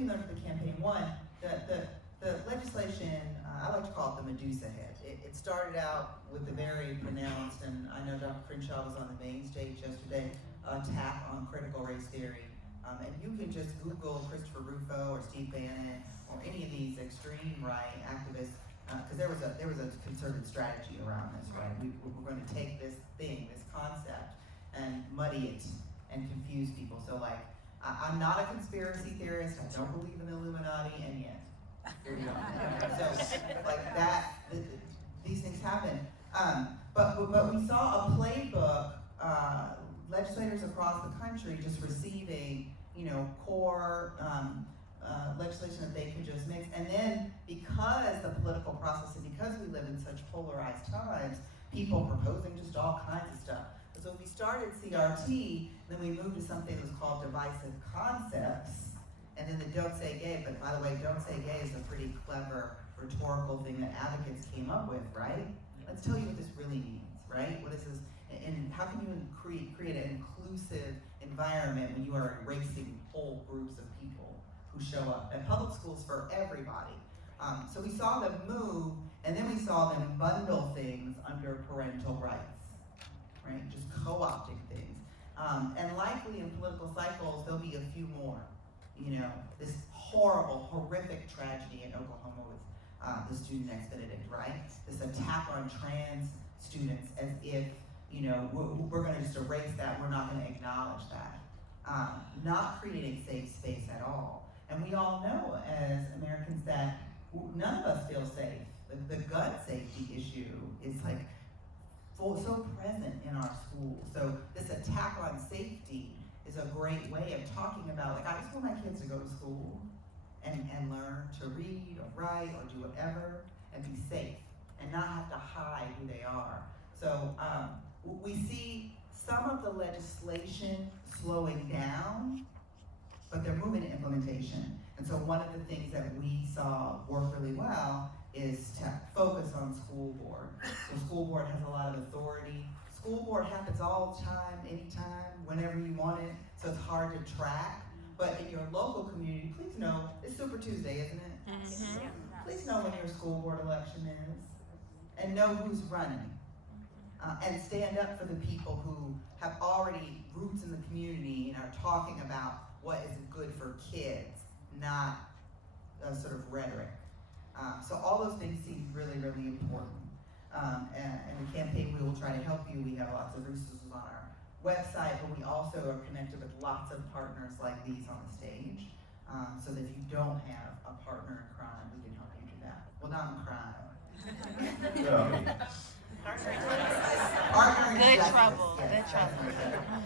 we learned from the campaign? One, the legislation, I like to call it the Medusa head. It started out with the very pronounced, and I know Dr. Crenshaw was on the main stage yesterday, attack on critical race theory. And you can just Google Christopher Rufo or Steve Bannon or any of these extreme right activists, because there was a concerted strategy around this, right? We're going to take this thing, this concept, and muddy it and confuse people. So like, I'm not a conspiracy theorist. I don't believe in the Illuminati, and yet here we go. So like that, these things happen. But we saw a playbook. Legislators across the country just receiving, core legislation that they could just mix. And then because the political process and because we live in such polarized times, people proposing just all kinds of stuff. And so we started CRT, then we moved to something that was called divisive concepts, and then the Don't Say Gay. But by the way, Don't Say Gay is a pretty clever rhetorical thing that advocates came up with, right? Let's tell you what this really means, right? What is this? And how can you create an inclusive environment when you are erasing whole groups of people who show up? And public schools for everybody. So we saw them move, and then we saw them bundle things under parental rights, right? Just co-opting things. And likely in political cycles, there'll be a few more. This horrible, horrific tragedy in Oklahoma with the student ex-Benedict, right? This attack on trans students as if we're going to just erase that, we're not going to acknowledge that. Not creating safe space at all. And we all know as Americans that none of us feel safe. The gun safety issue is like so present in our schools. So this attack on safety is a great way of talking about, like, I just want my kids to go to school and learn to read or write or do whatever and be safe and not have to hide who they are. So we see some of the legislation slowing down, but they're moving to implementation. And so one of the things that we saw work really well is to focus on school board. The school board has a lot of authority. School board happens all the time, anytime, whenever you want it, so it's hard to track. But in your local community, please know, it's Super Tuesday, isn't it? Mm-hmm. Please know when your school board election is, and know who's running. And stand up for the people who have already roots in the community and are talking about what is good for kids, not sort of rhetoric. So all those things seem really, really important. And the campaign, we will try to help you. We have lots of resources on our website, but we also are connected with lots of partners like these on the stage. So that if you don't have a partner in crime, we can help you do that. Well, not in crime. Good trouble. Good trouble.